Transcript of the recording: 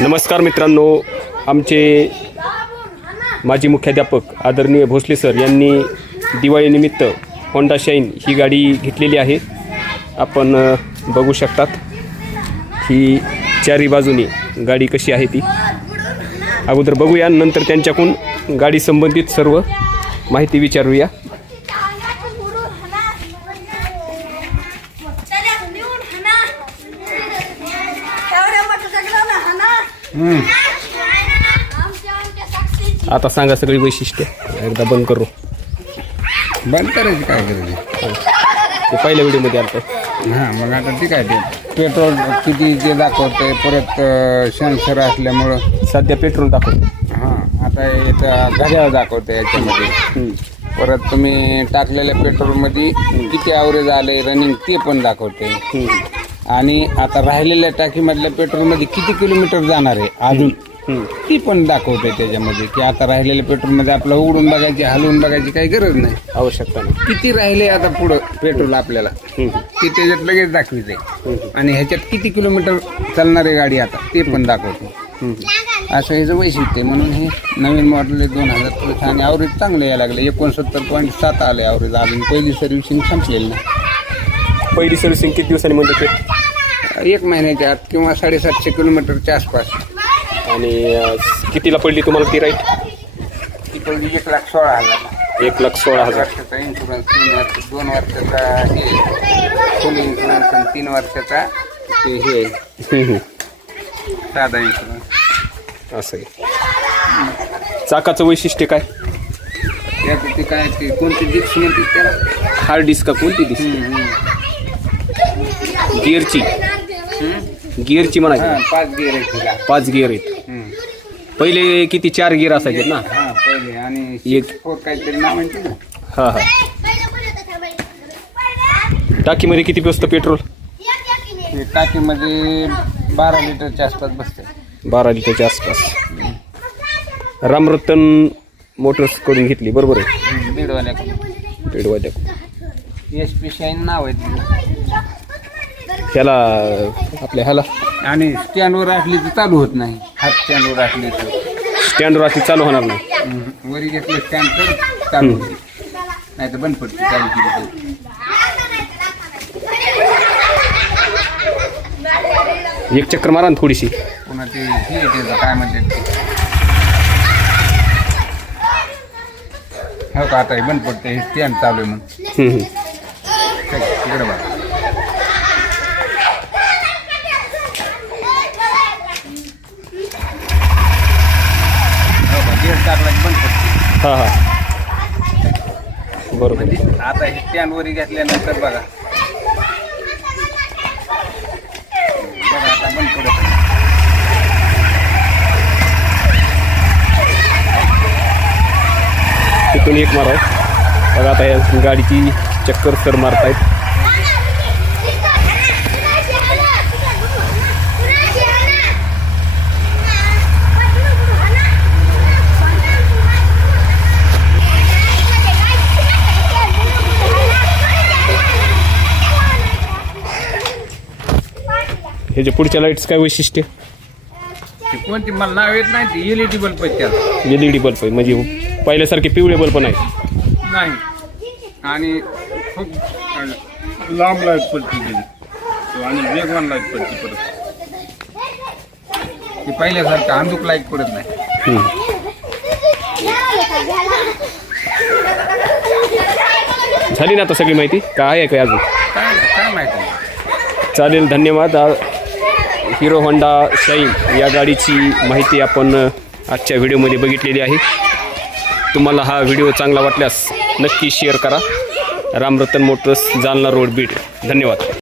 नमस्कार मित्रांनो आमचे माजी मुख्याध्यापक आदरणीय भोसले सर यांनी दिवाळीनिमित्त होंडा शाईन ही गाडी घेतलेली आहे. आपण बघू शकतात ही चारी बाजूनी गाडी कशी आहे ती. अगोदर बघूया नंतर त्यांच्याकडून गाडी संबंधित सर्व माहिती विचारूया. आता सांगा सगळी वैशिष्ट्य. एकदा बंद करू. बंद करायची काय करायची ते पहिल्या व्हिडिओमध्ये आलं हां मग आता ती काय ते. पेट्रोल किती ते दाखवते परत सेन्सर असल्यामुळं. सध्या पेट्रोल दाखवतो हां आता इथं घड्याळ दाखवते याच्यामध्ये. परत तुम्ही टाकलेल्या पेट्रोलमध्ये किती ॲव्हरेज आले रनिंग ते पण दाखवते आणि आता राहिलेल्या टाकीमधल्या पेट्रोलमध्ये किती किलोमीटर जाणार आहे अजून? ती पण दाखवते त्याच्यामध्ये की आता राहिलेल्या पेट्रोलमध्ये आपलं उघडून बघायची हलवून बघायची काही गरज नाही. आवश्यकता नाही. किती राहिले आता पुढं पेट्रोल आपल्याला? ते त्याच्यात लगेच दाखविते. आणि ह्याच्यात किती किलोमीटर चालणार आहे गाडी आता? ते पण दाखवते. असं ह्याचं वैशिष्ट्य म्हणून हे नवीन मॉडेल दोन हजार प्लस आणि ॲव्हरेज चांगले यायला लागले. एकोणसत्तर पॉईंट सात आले ॲव्हरेज अजून पहिली सर्व्हिसिंग संपलेली नाही. पहिली सर्व्हिसिंग किती दिवसांनी म्हणतो ते? एक महिन्याच्या आत किंवा साडेसातशे किलोमीटरच्या आसपास. आणि अ, कितीला पडली तुम्हाला ती राईट ती पहिली एक लाख सोळा हजार. एक लाख सोळा हजार. वर्षाचा इन्शुरन्स तीन वर्ष दोन वर्षाचा हे फुल इन्शुरन्स आणि तीन वर्षाचा ते हे हम्म, हम्म. साधा इन्शुरन्स असं आहे. चाकाचं वैशिष्ट्य काय? त्यात ते काय ते कोणती डिस्क म्हणते त्याला? हार्ड डिस्क का कोणती डिस्क गिअरची गिअरची हा म्हणायची पाच गिअर आहे तिला. पाच गिअर आहेत. हम्म. पहिले किती चार गिअर असायचे ना? हा पहिले. आणि एक. फोर काहीतरी नाव म्हणते ना? हा हा. टाकीमध्ये किती बसतं पेट्रोल? ते टाकीमध्ये बारा लिटरच्या आसपास बसते. बारा लिटरच्या आसपास. रामरतन मोटर्स करून घेतली बरोबर आहे? दीडवाल्याकडून. पेडवाल्या एस पी शाईन नाव आहे तिचं. ह्याला आपल्या ह्याला. आणि स्टँडवर असली तर चालू होत नाही. हात स्टँडवर असली तर. स्टँडवर अशी चालू होणार नाही. वरी घेतलं स्टँड तर चालू होते नाही तर बंद पडते चालू केली तर. एक चक्कर मारा ना थोडीशी. पुन्हा ते हे काय म्हणतात ते? हो का आता हे बंद पडते हे स्टँड चालू आहे म्हणून. हम्म, हम्म. चल, तिकडे बघा हो बंद पडते हा हा. बरोबर. म्हणजे आता हे घेतल्यानंतर बघा. बघा आता बंद पडत नाही. तिथून एक मारा. बघा आता या गाडीची चक्कर सर मारतायत. हे जे पुढच्या लाईट्स काय वैशिष्ट्य? ती कोणती? मला नाव येत नाही ती एलईडी बल्ब आहे त्याला एल ई डी बल्ब आहे. म्हणजे पहिल्यासारखे पिवळे बल्ब नाही. नाही. आणि खूप लांब लाइट पडते आणि वेगवान लाइट पडते परत. ती पहिल्यासारखं अंधुक लाइट पडत नाही. हम्म. झाली ना आता सगळी माहिती? काय आहे काय अजून? काय काय माहिती. चालेल धन्यवाद. आ- हिरो होंडा शाईन या गाडीची माहिती आपण आजच्या व्हिडिओमध्ये बघितलेली आहे. तुम्हाला हा व्हिडिओ चांगला वाटल्यास नक्की शेअर करा. रामरतन मोटर्स जालना रोड बीड धन्यवाद.